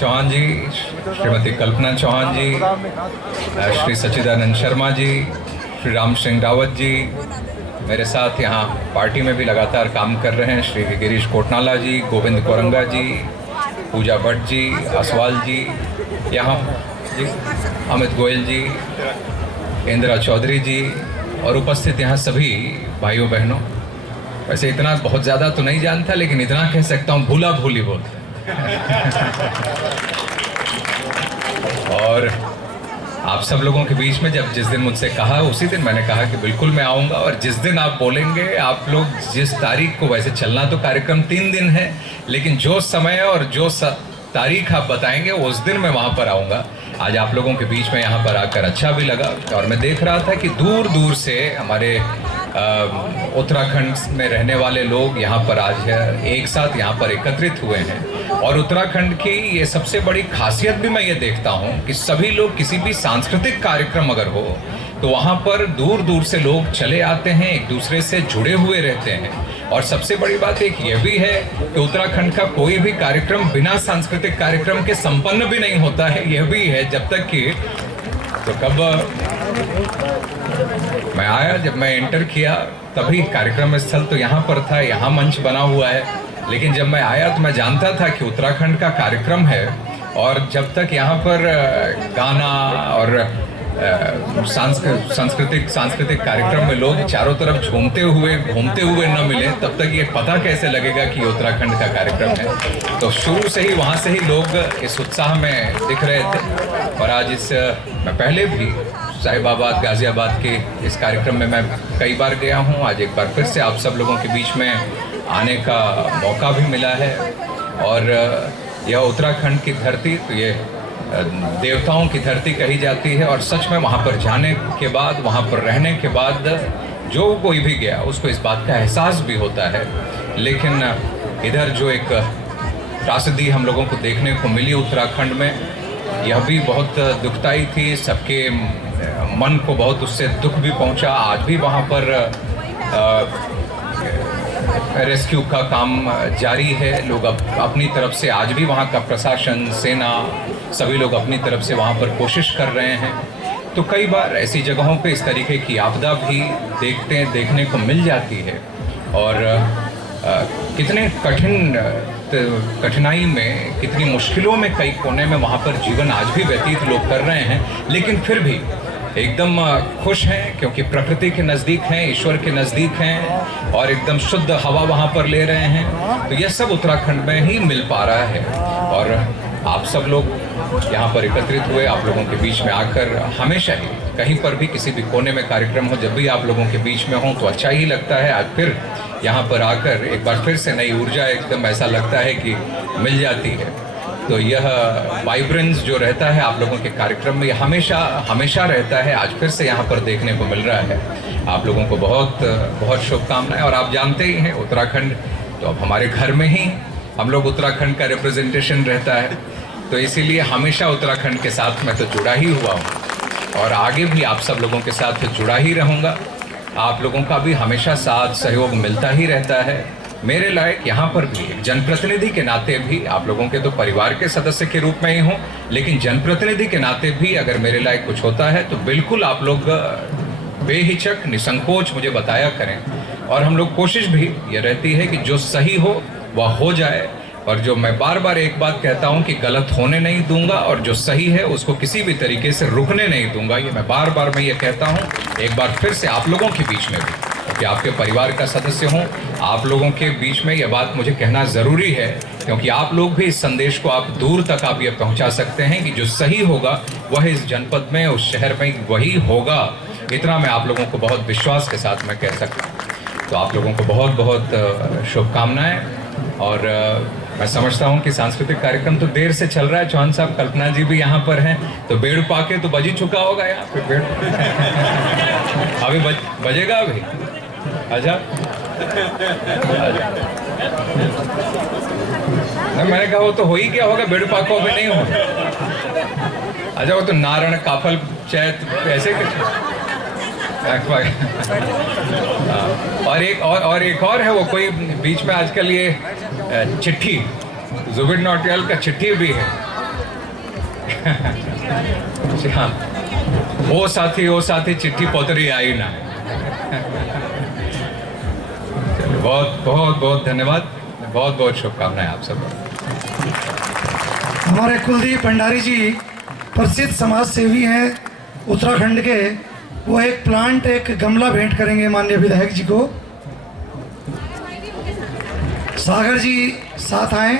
चौहान जी, श्रीमती कल्पना चौहान जी, श्री सच्चिदानंद शर्मा जी, श्री राम सिंह रावत जी, मेरे साथ यहाँ पार्टी में भी लगातार काम कर रहे हैं श्री गिरीश कोटनाला जी, गोविंद कोरंगा जी, पूजा भट्ट जी, असवाल जी, यहाँ जी अमित गोयल जी, इंदिरा चौधरी जी और उपस्थित यहाँ सभी भाइयों बहनों। वैसे इतना बहुत ज़्यादा तो नहीं जानता, लेकिन इतना कह सकता हूँ भूला भूली बोलते और आप सब लोगों के बीच में जब जिस दिन मुझसे कहा, उसी दिन मैंने कहा कि बिल्कुल मैं आऊँगा। और जिस दिन आप बोलेंगे, आप लोग जिस तारीख को, वैसे चलना तो कार्यक्रम 3 दिन है, लेकिन जो समय और जो तारीख आप बताएंगे उस दिन मैं वहाँ पर आऊँगा। आज आप लोगों के बीच में यहाँ पर आकर अच्छा भी लगा और मैं देख रहा था कि दूर दूर से हमारे उत्तराखंड में रहने वाले लोग यहाँ पर आज एक साथ यहाँ पर एकत्रित हुए हैं। और उत्तराखंड की ये सबसे बड़ी खासियत भी मैं ये देखता हूँ कि सभी लोग, किसी भी सांस्कृतिक कार्यक्रम अगर हो तो वहाँ पर दूर दूर से लोग चले आते हैं, एक दूसरे से जुड़े हुए रहते हैं। और सबसे बड़ी बात एक ये भी है कि उत्तराखंड का कोई भी कार्यक्रम बिना सांस्कृतिक कार्यक्रम के संपन्न भी नहीं होता है। यह भी है, जब तक कि तो कब मैं आया, जब मैं एंटर किया तभी कार्यक्रम स्थल तो यहाँ पर था, यहाँ मंच बना हुआ है, लेकिन जब मैं आया तो मैं जानता था कि उत्तराखंड का कार्यक्रम है। और जब तक यहाँ पर गाना और सांस्कृतिक कार्यक्रम में लोग चारों तरफ घूमते हुए न मिले, तब तक ये पता कैसे लगेगा कि उत्तराखंड का कार्यक्रम है। तो शुरू से ही वहाँ से ही लोग इस उत्साह में दिख रहे थे। और आज मैं पहले भी साहिबाबाद, गाजियाबाद के इस कार्यक्रम में मैं कई बार गया हूँ। आज एक बार फिर से आप सब लोगों के बीच में आने का मौका भी मिला है। और यह उत्तराखंड की धरती तो ये देवताओं की धरती कही जाती है। और सच में वहाँ पर जाने के बाद, वहाँ पर रहने के बाद जो कोई भी गया उसको इस बात का एहसास भी होता है। लेकिन इधर जो एक त्रासदी हम लोगों को देखने को मिली उत्तराखंड में, यह भी बहुत दुखदाई थी। सबके मन को बहुत उससे दुख भी पहुँचा। आज भी वहाँ पर रेस्क्यू का काम जारी है। लोग अपनी तरफ से, आज भी वहाँ का प्रशासन, सेना, सभी लोग अपनी तरफ से वहाँ पर कोशिश कर रहे हैं। तो कई बार ऐसी जगहों पे इस तरीके की आपदा भी देखने को मिल जाती है। और कितने कठिनाई में, कितनी मुश्किलों में, कई कोने में वहाँ पर जीवन आज भी व्यतीत लोग कर रहे हैं, लेकिन फिर भी एकदम खुश हैं क्योंकि प्रकृति के नज़दीक हैं, ईश्वर के नज़दीक हैं और एकदम शुद्ध हवा वहाँ पर ले रहे हैं। तो यह सब उत्तराखंड में ही मिल पा रहा है। और आप सब लोग यहाँ पर एकत्रित हुए, आप लोगों के बीच में आकर, हमेशा ही कहीं पर भी किसी भी कोने में कार्यक्रम हो, जब भी आप लोगों के बीच में हो तो अच्छा ही लगता है। आज फिर यहाँ पर आकर एक बार फिर से नई ऊर्जा, एकदम ऐसा लगता है कि मिल जाती है। तो यह वाइब्रेंस जो रहता है आप लोगों के कार्यक्रम में, यह हमेशा रहता है। आज फिर से यहाँ पर देखने को मिल रहा है। आप लोगों को बहुत बहुत शुभकामनाएं। और आप जानते ही हैं उत्तराखंड तो अब हमारे घर में ही हम लोग, उत्तराखंड का रिप्रेजेंटेशन रहता है, तो इसीलिए हमेशा उत्तराखंड के साथ मैं तो जुड़ा ही हुआ हूँ और आगे भी आप सब लोगों के साथ जुड़ा ही रहूँगा। आप लोगों का भी हमेशा साथ सहयोग मिलता ही रहता है। मेरे लायक यहाँ पर भी एक जनप्रतिनिधि के नाते भी, आप लोगों के तो परिवार के सदस्य के रूप में ही हूँ, लेकिन जनप्रतिनिधि के नाते भी अगर मेरे लायक कुछ होता है तो बिल्कुल आप लोग बेहिचक, निसंकोच मुझे बताया करें। और हम लोग कोशिश भी ये रहती है कि जो सही हो वह हो जाए। और जो मैं बार बार एक बात कहता हूँ कि गलत होने नहीं दूंगा, और जो सही है उसको किसी भी तरीके से रुकने नहीं दूंगा। ये मैं बार बार ये कहता हूँ। एक बार फिर से आप लोगों के बीच में भी, क्योंकि आपके परिवार का सदस्य हूँ, आप लोगों के बीच में यह बात मुझे कहना ज़रूरी है, क्योंकि आप लोग भी इस संदेश को आप दूर तक आप ये पहुँचा सकते हैं कि जो सही होगा वह इस जनपद में, उस शहर में वही होगा। इतना मैं आप लोगों को बहुत विश्वास के साथ मैं कह सकता हूँ। तो आप लोगों को बहुत बहुत शुभकामनाएं। और मैं समझता हूँ कि सांस्कृतिक कार्यक्रम तो देर से चल रहा है। चौहान साहब, कल्पना जी भी यहाँ पर हैं, तो बेड़ पाके तो बज ही चुका होगा यहाँ पे बेड़। अभी बजेगा अभी। अच्छा, मैंने कहा वो तो हो ही क्या होगा, बेड़ पाको अभी नहीं हो। अच्छा, वो तो नारायण, काफल, चैत ऐसे कुछ। और एक और है, वो कोई बीच में आजकल ये चिट्ठी, जुबिन नौटियाल का चिट्ठी भी है, हाँ, वो साथी चिट्ठी पोतरी आई ना। बहुत बहुत बहुत धन्यवाद, बहुत बहुत शुभकामनाएं आप सबको। हमारे कुलदीप भंडारी जी प्रसिद्ध समाज सेवी हैं उत्तराखंड के, वो एक प्लांट, एक गमला भेंट करेंगे माननीय विधायक जी को। सागर जी साथ आए।